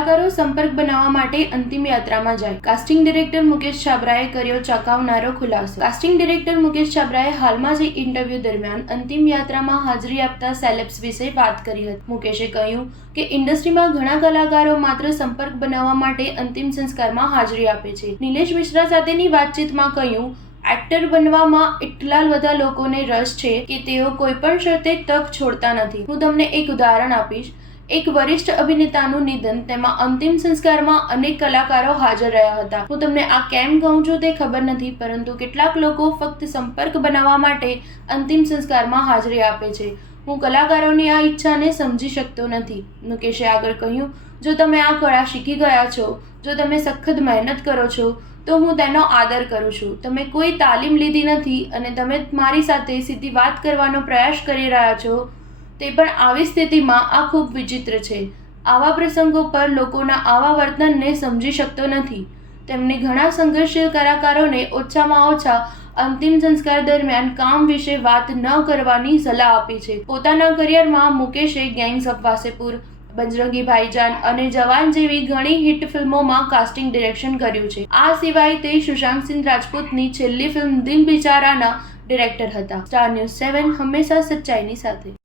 કલાકારો સંપર્ક બનાવવા માટે અંતિમ યાત્રામાં જાય. કાસ્ટિંગ ડિરેક્ટર મુકેશ છાબરાએ કર્યો ચોંકાવનારો ખુલાસો. કાસ્ટિંગ ડિરેક્ટર મુકેશ છાબરાએ હાલમાં જ ઇન્ટરવ્યૂ દરમિયાન અંતિમ યાત્રામાં હાજરી આપતા સેલેબ્સ વિશે વાત કરી હતી. મુકેશે કહ્યું કે ઇન્ડસ્ટ્રીમાં ઘણા કલાકારો માત્ર સંપર્ક બનાવવા માટે અંતિમ સંસ્કારમાં હાજરી આપે છે. નિલેશ મિશ્રા સાથેની વાતચીતમાં કહ્યું, એક્ટર બનવામાં એટલા બધા લોકોને રસ છે કે તેઓ કોઈ પણ શરતે તક છોડતા નથી. હું તમને એક ઉદાહરણ આપીશ. એક વરિષ્ઠ અભિનેતાનું નિધન, તેમાં અંતિમ સંસ્કારમાં અનેક કલાકારો હાજર રહ્યા હતા. હું તમને આ કેમ કહું છું તે ખબર નથી, પરંતુ કેટલાક લોકો ફક્ત સંપર્ક બનાવવા માટે અંતિમ સંસ્કારમાં હાજરી આપે છે. હું કલાકારોની આ ઈચ્છાને સમજી શકતો નથી. મુકેશે આગળ કહ્યું, જો તમે આ કળા શીખી ગયા છો, જો તમે સખત મહેનત કરો છો, તો હું તેનો આદર કરું છું. તમે કોઈ તાલીમ લીધી નથી અને તમે મારી સાથે સીધી વાત કરવાનો પ્રયાસ કરી રહ્યા છો, તે પણ આવી સ્થિતિમાં. આ ખૂબ વિચિત્ર છે. આવા પ્રસંગો પર લોકોના આવા વર્તનને સમજી શકતો નથી. તેમણે ઘણા સંઘર્ષશીલ કલાકારોને ઓછામાં ઓછા અંતિમ સંસ્કાર દરમિયાન કામ વિશે વાત ન કરવાની સલાહ આપી છે. પોતાના કરિયરમાં મુકેશે ગેંગ્સ ઓફ વાસેપુર, બજરંગી ભાઈજાન અને જવાન જેવી ઘણી હિટ ફિલ્મોમાં કાસ્ટિંગ ડિરેક્શન કર્યું છે. આ સિવાય તે સુશાંત સિંહ રાજપૂતની છેલ્લી ફિલ્મ દિલ બેચારાના ડિરેક્ટર હતા. સ્ટાર ન્યૂઝ 7 હંમેશા સચ્ચાઈની સાથે.